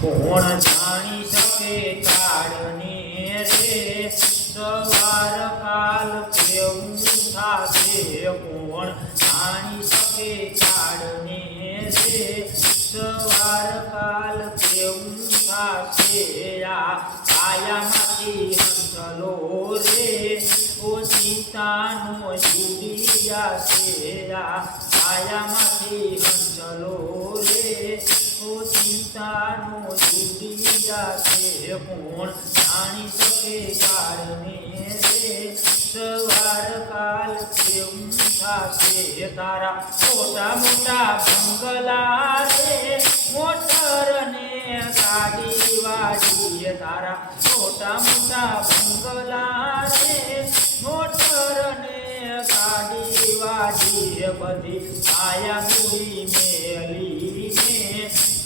કોણ જાણી શકે કાળને રે? સવાર કાલ કેવું થશે? કોણ જાણી શકે કાળને રે? સવાર કાલ કેવું થશે? આ કાયામાંથી હંસલો રે? ઓ સીતાનો જુડિયા છે. આ કાયામાંથી હંસલો રે? ઓ સીતાનો જુડિયા છે કોણ જાણી શકે કાળને રે સવાર કાલ કેવું થાશે તારા મોટા મોટા બંગલા રે મોટર ને ગાડી વાડી તારા મોટા મોટા બંગલા રે મોટર ને ગાડી વાડી બધી આયા પૂરી મેલી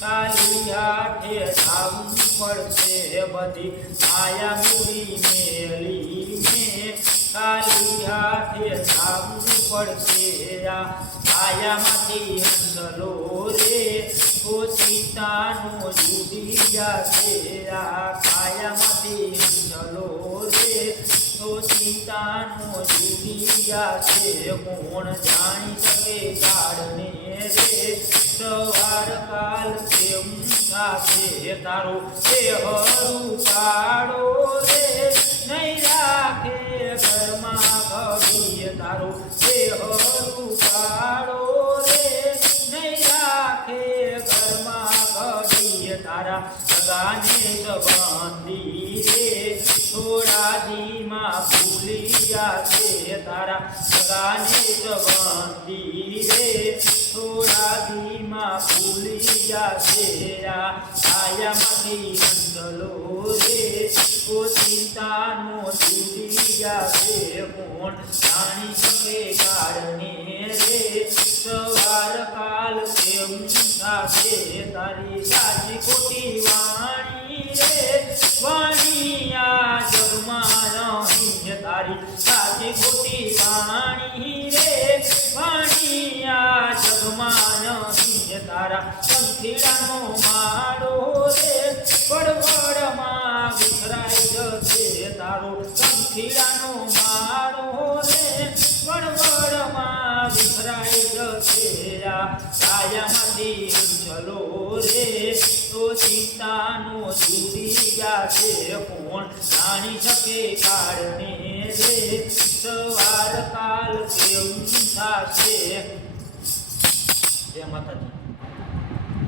કાલી હાથે પડશે બધી. આયા પૂરી મેલી ને કાલી હાથે પડશે આ. હંસલો રે ઓ સીતાનો જુડિયા છે આ. કાયામાંથી હંસલો રે ઓ સીતાનો જુડિયા છે. કોણ જાણી શકે કાળને રે? સવાર કાલ કેવું સાથે તારો એ હરું કાળો રે. નહીં રાખે ઘરમાં ઘડીએ તારો એ હરું કાળો રે. નહીં રાખે ઘરમાં ઘડીએ તારા સગાને સંબંધી રે. થોડા દીમાં ભૂલિયા છે, તારા સગાને સંબંધી રે. થોડા દીમાં ભૂલિયા છે આ છાયામાંથી અંધલો રે. ઓ ચિંતાનો ચૂડિયા છે કોણ જાણી શકે કાળને રે. સવાર કાલ કેવું થાશે તારી સાચી ખોટી વાણી રે. વાણી આ જગમાં નહીં તારી સાચી ખોટી વાણી રે. વાણી આ જગમાં નહીં તારા સંખીડાનો માળો રે પડવડમાં વિખરાઈ જશે. તારો સંખીડાનો માળો રે પડવડમાં વિખરાઈ જશે. આ છાયામાંથી ચલો રે, તો સીતાનો જુડિયા છે કોણ જાણી શકે કાળને રે? સવાર કાલ કેવું થાશે? જય માતાજી.